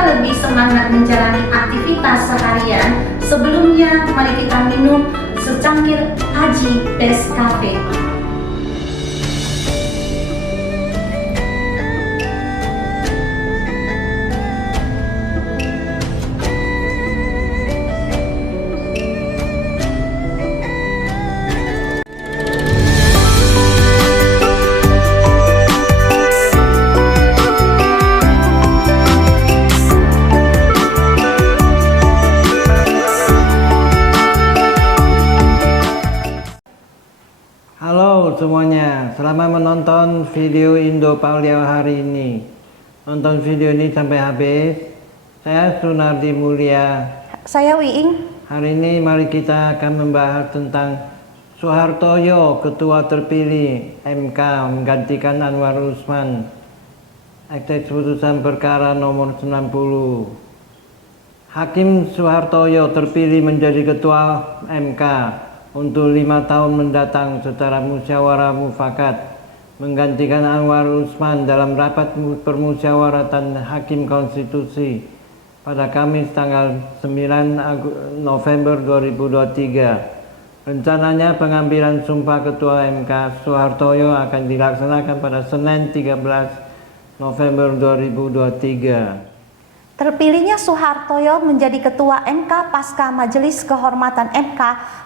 kita lebih semangat menjalani aktivitas seharian, sebelumnya mari kita minum secangkir Aji Best Cafe. Halo semuanya, selamat menonton video Indo Paleo hari ini. Nonton video ini sampai habis. Saya Sunardi Mulia. Saya Wiing. Hari ini mari kita akan membahas tentang Soehartojo, ketua terpilih MK menggantikan Anwar Usman. Atas putusan perkara nomor 90. Hakim Soehartojo terpilih menjadi ketua MK untuk 5 tahun mendatang secara musyawarah mufakat menggantikan Anwar Usman dalam rapat permusyawaratan Hakim Konstitusi pada Kamis tanggal 9 November 2023. Rencananya pengambilan sumpah Ketua MK Soehartojo akan dilaksanakan pada Senin 13 November 2023. Terpilihnya Soehartojo menjadi Ketua MK pasca Majelis Kehormatan MK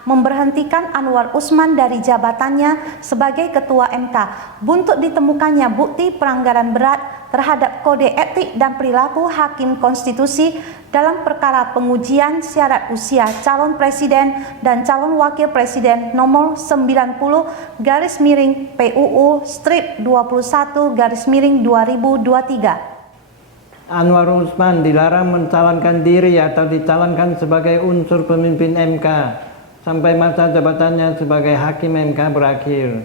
memberhentikan Anwar Usman dari jabatannya sebagai Ketua MK buntut ditemukannya bukti pelanggaran berat terhadap Kode Etik dan Perilaku Hakim Konstitusi dalam perkara pengujian syarat usia calon presiden dan calon wakil presiden nomor 90/PUU/21/2023. Anwar Usman dilarang mencalonkan diri atau dicalonkan sebagai unsur pemimpin MK sampai masa jabatannya sebagai Hakim MK berakhir.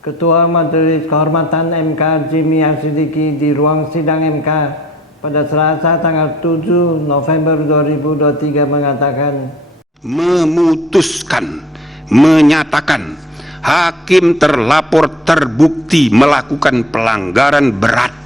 Ketua Majelis Kehormatan MK Jimmy Asidiki di ruang sidang MK pada Selasa tanggal 7 November 2023 mengatakan, menyatakan hakim terlapor terbukti melakukan pelanggaran berat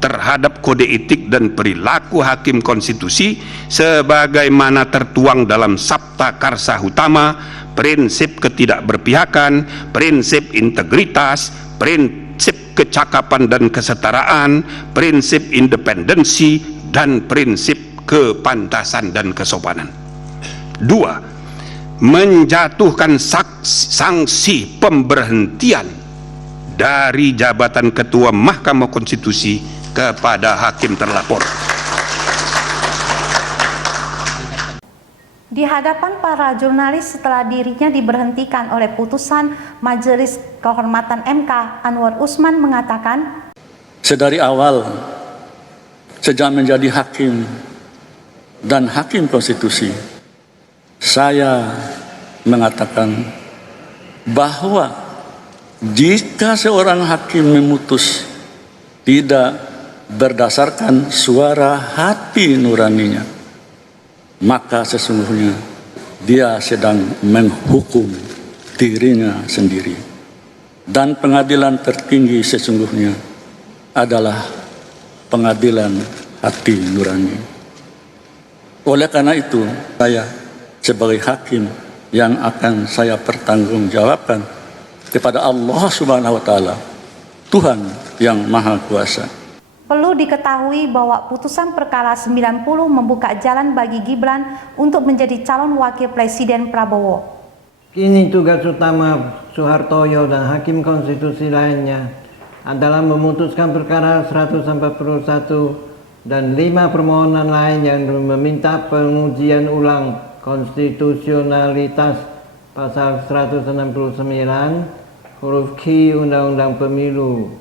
terhadap Kode Etik dan Perilaku Hakim Konstitusi sebagaimana tertuang dalam Sabta Karsa Utama, prinsip ketidakberpihakan, prinsip integritas, prinsip kecakapan dan kesetaraan, prinsip independensi, dan prinsip kepantasan dan kesopanan. 2. Menjatuhkan sanksi pemberhentian dari jabatan Ketua Mahkamah Konstitusi kepada hakim terlapor. Di hadapan para jurnalis setelah dirinya diberhentikan oleh putusan Majelis Kehormatan MK, Anwar Usman mengatakan, sedari awal, sejak menjadi hakim dan hakim konstitusi, saya mengatakan bahwa jika seorang hakim memutus tidak berdasarkan suara hati nuraninya, maka sesungguhnya dia sedang menghukum dirinya sendiri. Dan pengadilan tertinggi sesungguhnya adalah pengadilan hati nurani. Oleh karena itu, saya sebagai hakim yang akan saya pertanggungjawabkan kepada Allah Subhanahu wa Ta'ala, Tuhan yang Maha Kuasa. Perlu diketahui bahwa putusan perkara 90 membuka jalan bagi Gibran untuk menjadi calon wakil presiden Prabowo. Kini tugas utama Soehartojo dan Hakim Konstitusi lainnya adalah memutuskan perkara 141 dan 5 permohonan lain yang meminta pengujian ulang konstitusionalitas pasal 169 huruf Q Undang-Undang Pemilu.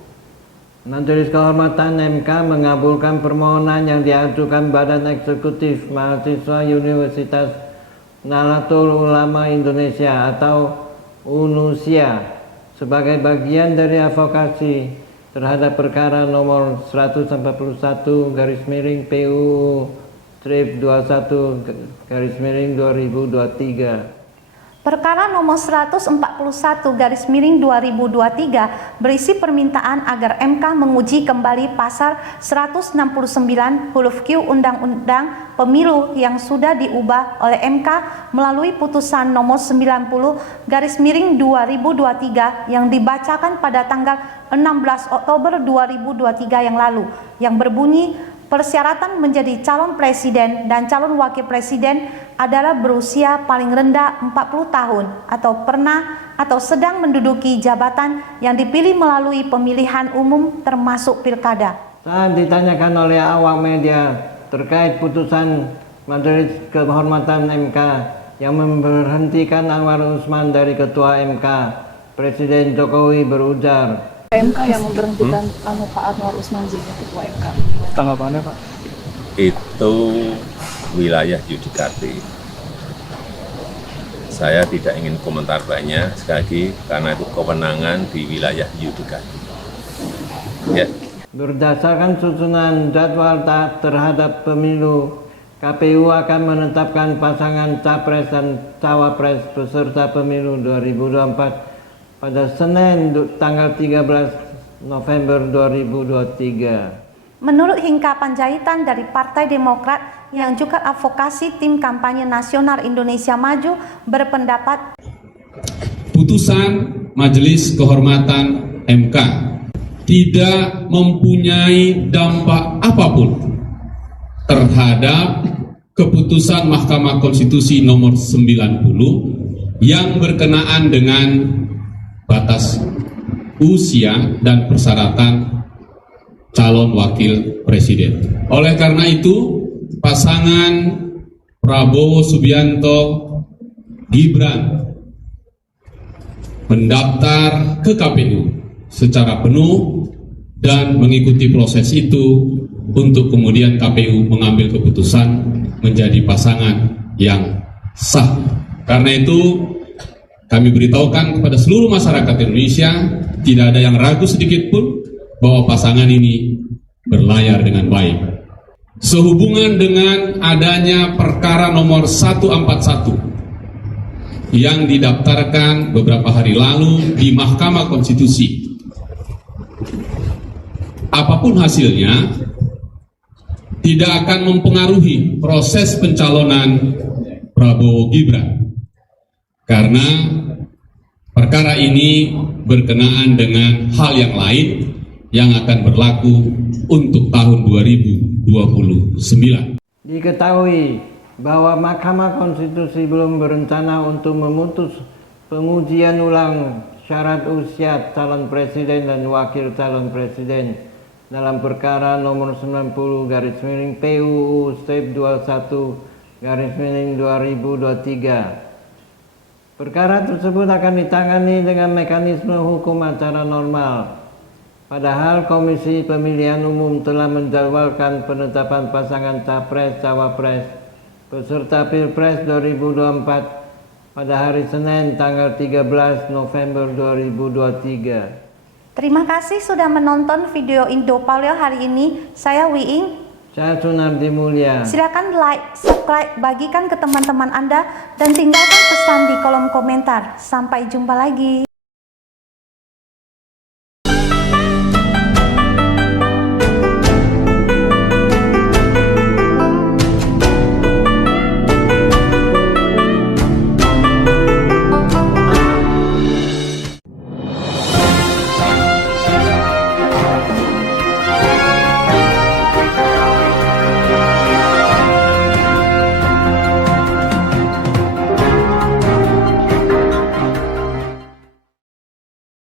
Majelis Kehormatan MK mengabulkan permohonan yang diajukan Badan Eksekutif Mahasiswa Universitas Nahdlatul Ulama Indonesia atau UNUSIA sebagai bagian dari advokasi terhadap perkara nomor 141/PUU/21/2023. Perkara nomor 141/2023 berisi permintaan agar MK menguji kembali pasal 169 huruf Q Undang-Undang Pemilu yang sudah diubah oleh MK melalui putusan nomor 90/2023 yang dibacakan pada tanggal 16 Oktober 2023 yang lalu, yang berbunyi persyaratan menjadi calon presiden dan calon wakil presiden adalah berusia paling rendah 40 tahun atau pernah atau sedang menduduki jabatan yang dipilih melalui pemilihan umum termasuk pilkada. Saat ditanyakan oleh awak media terkait putusan Majelis Kehormatan MK yang memberhentikan Anwar Usman dari Ketua MK, Presiden Jokowi berujar, MK yang memberhentikan Pak Anwar Usman jadi Ketua MK. Tanggapannya Pak? Itu wilayah yudikatif. Saya tidak ingin komentar banyak, sekali lagi, karena itu kewenangan di wilayah yudikatif. Ya. berdasarkan susunan jadwal taat terhadap pemilu, KPU akan menetapkan pasangan Capres dan Cawapres peserta pemilu 2024 pada Senin tanggal 13 November 2023. Menurut Hinca Panjaitan dari Partai Demokrat yang juga advokasi tim kampanye nasional Indonesia Maju berpendapat putusan Majelis Kehormatan MK tidak mempunyai dampak apapun terhadap keputusan Mahkamah Konstitusi nomor 90 yang berkenaan dengan batas usia dan persyaratan calon wakil presiden. Oleh karena itu, pasangan Prabowo Subianto Gibran mendaftar ke KPU secara penuh dan mengikuti proses itu untuk kemudian KPU mengambil keputusan menjadi pasangan yang sah. Karena itu, kami beritahukan kepada seluruh masyarakat Indonesia, tidak ada yang ragu sedikit pun bahwa pasangan ini berlayar dengan baik. Sehubungan dengan adanya perkara nomor 141 yang didaftarkan beberapa hari lalu di Mahkamah Konstitusi, apapun hasilnya tidak akan mempengaruhi proses pencalonan Prabowo Gibran, karena perkara ini berkenaan dengan hal yang lain yang akan berlaku untuk tahun 2029. Diketahui bahwa Mahkamah Konstitusi belum berencana untuk memutus pengujian ulang syarat usia calon presiden dan wakil calon presiden dalam perkara nomor 90/PUU Step 21/2023. Perkara tersebut akan ditangani dengan mekanisme hukum acara normal. Padahal Komisi Pemilihan Umum telah menjadwalkan penetapan pasangan Capres-Cawapres peserta Pilpres 2024 pada hari Senin tanggal 13 November 2023. Terima kasih sudah menonton video Indo Paleo hari ini. Saya Wiing. Saya Sunardi Mulya. Silakan like, subscribe, bagikan ke teman-teman Anda dan tinggalkan pesan di kolom komentar. Sampai jumpa lagi.